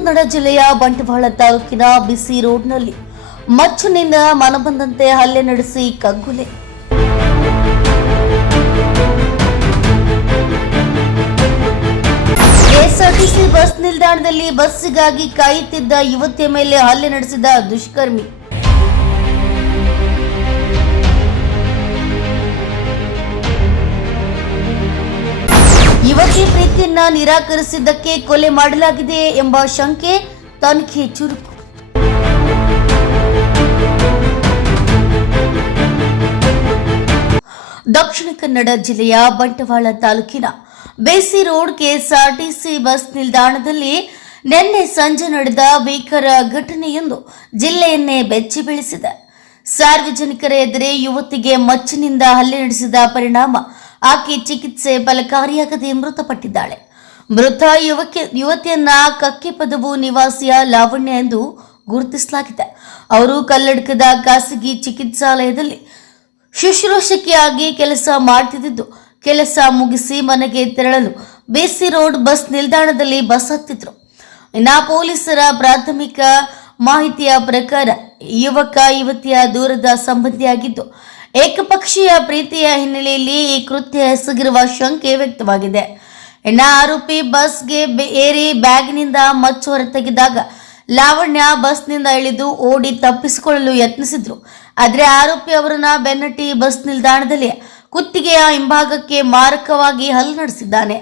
ಕನ್ನಡ ಜಿಲ್ಲೆಯ ಬಂಟ್ವಾಳ ತಾಲೂಕಿನ ಬಿಸಿ ರೋಡ್ನಲ್ಲಿ ಮಚ್ಚನಿಂದ ಮನಬಂದಂತೆ ಹಲ್ಲೆ ನಡೆಸಿ ಕಗ್ಗೊಲೆ. ಕೆಎಸ್ಆರ್ಟಿಸಿ ಬಸ್ ನಿಲ್ದಾಣದಲ್ಲಿ ಬಸ್ಸಿಗಾಗಿ ಕಾಯುತ್ತಿದ್ದ ಯುವತಿಯ ಮೇಲೆ ಹಲ್ಲೆ ನಡೆಸಿದ ದುಷ್ಕರ್ಮಿ. ಯುವತಿ ಪ್ರೀತಿಯನ್ನ ನಿರಾಕರಿಸಿದ್ದಕ್ಕೆ ಕೊಲೆ ಮಾಡಲಾಗಿದೆ ಎಂಬ ಶಂಕೆ, ತನಿಖೆ ಚುರುಕು. ದಕ್ಷಿಣ ಕನ್ನಡ ಜಿಲ್ಲೆಯ ಬಂಟ್ವಾಳ ತಾಲೂಕಿನ ಬೇಸಿ ರೋಡ್ ಕೆಎಸ್ಆರ್ಟಿಸಿ ಬಸ್ ನಿಲ್ದಾಣದಲ್ಲಿ ನಿನ್ನೆ ಸಂಜೆ ನಡೆದ ಭೀಕರ ಘಟನೆಯೊಂದು ಜಿಲ್ಲೆಯನ್ನೇ ಬೆಚ್ಚಿ ಬೀಳಿಸಿದೆ. ಸಾರ್ವಜನಿಕರ ಎದುರೇ ಯುವತಿಗೆ ಮಚ್ಚಿನಿಂದ ಹಲ್ಲೆ ನಡೆಸಿದ ಪರಿಣಾಮ ಆಕೆ ಚಿಕಿತ್ಸೆ ಫಲಕಾರಿಯಾಗದೆ ಮೃತಪಟ್ಟಿದ್ದಾಳೆ. ಮೃತ ಯುವತಿಯನ್ನ ಕಕ್ಕೆಪದವು ನಿವಾಸಿಯ ಲಾವಣ್ಯ ಎಂದು ಗುರುತಿಸಲಾಗಿದೆ. ಅವರು ಕಲ್ಲಡ್ಕದ ಖಾಸಗಿ ಚಿಕಿತ್ಸಾಲಯದಲ್ಲಿ ಶುಶ್ರೂಷಕಿಯಾಗಿ ಕೆಲಸ ಮಾಡುತ್ತಿದ್ದು, ಕೆಲಸ ಮುಗಿಸಿ ಮನೆಗೆ ತೆರಳಲು ಬೇಸಿ ರೋಡ್ ಬಸ್ ನಿಲ್ದಾಣದಲ್ಲಿ ಬಸ್ ಹತ್ತಿದ್ರು. ಇನ್ನು ಪೊಲೀಸರ ಪ್ರಾಥಮಿಕ ಮಾಹಿತಿಯ ಪ್ರಕಾರ ಯುವತಿಯ ದೂರದ ಸಂಬಂಧಿಯಾಗಿದ್ದು, ಏಕಪಕ್ಷೀಯ ಪ್ರೀತಿಯ ಹಿನ್ನೆಲೆಯಲ್ಲಿ ಈ ಕೃತ್ಯ ಎಸಗಿರುವ ಶಂಕೆ ವ್ಯಕ್ತವಾಗಿದೆ. ಇನ್ನು ಆರೋಪಿ ಬಸ್ಗೆ ಏರಿ ಬ್ಯಾಗ್ನಿಂದ ಮಚ್ಚು ಹೊರತೆಗೆದಾಗ ಲಾವಣ್ಯ ಬಸ್ನಿಂದ ಇಳಿದು ಓಡಿ ತಪ್ಪಿಸಿಕೊಳ್ಳಲು ಯತ್ನಿಸಿದ್ರು. ಆದರೆ ಆರೋಪಿ ಅವರನ್ನ ಬೆನ್ನಟ್ಟಿ ಬಸ್ ನಿಲ್ದಾಣದಲ್ಲಿ ಕುತ್ತಿಗೆಯ ಹಿಂಭಾಗಕ್ಕೆ ಮಾರಕವಾಗಿ ಹಲ್ಲೆ ನಡೆಸಿದ್ದಾನೆ.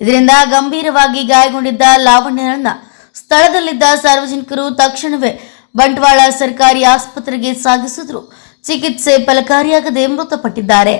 ಇದರಿಂದ ಗಂಭೀರವಾಗಿ ಗಾಯಗೊಂಡಿದ್ದ ಲಾವಣ್ಯನನ್ನ ಸ್ಥಳದಲ್ಲಿದ್ದ ಸಾರ್ವಜನಿಕರು ತಕ್ಷಣವೇ ಬಂಟ್ವಾಳ ಸರ್ಕಾರಿ ಆಸ್ಪತ್ರೆಗೆ ಸಾಗಿಸಿದ್ರು. ಚಿಕಿತ್ಸೆ ಫಲಕಾರಿಯಾಗದೆ ಮೃತಪಟ್ಟಿದ್ದಾರೆ.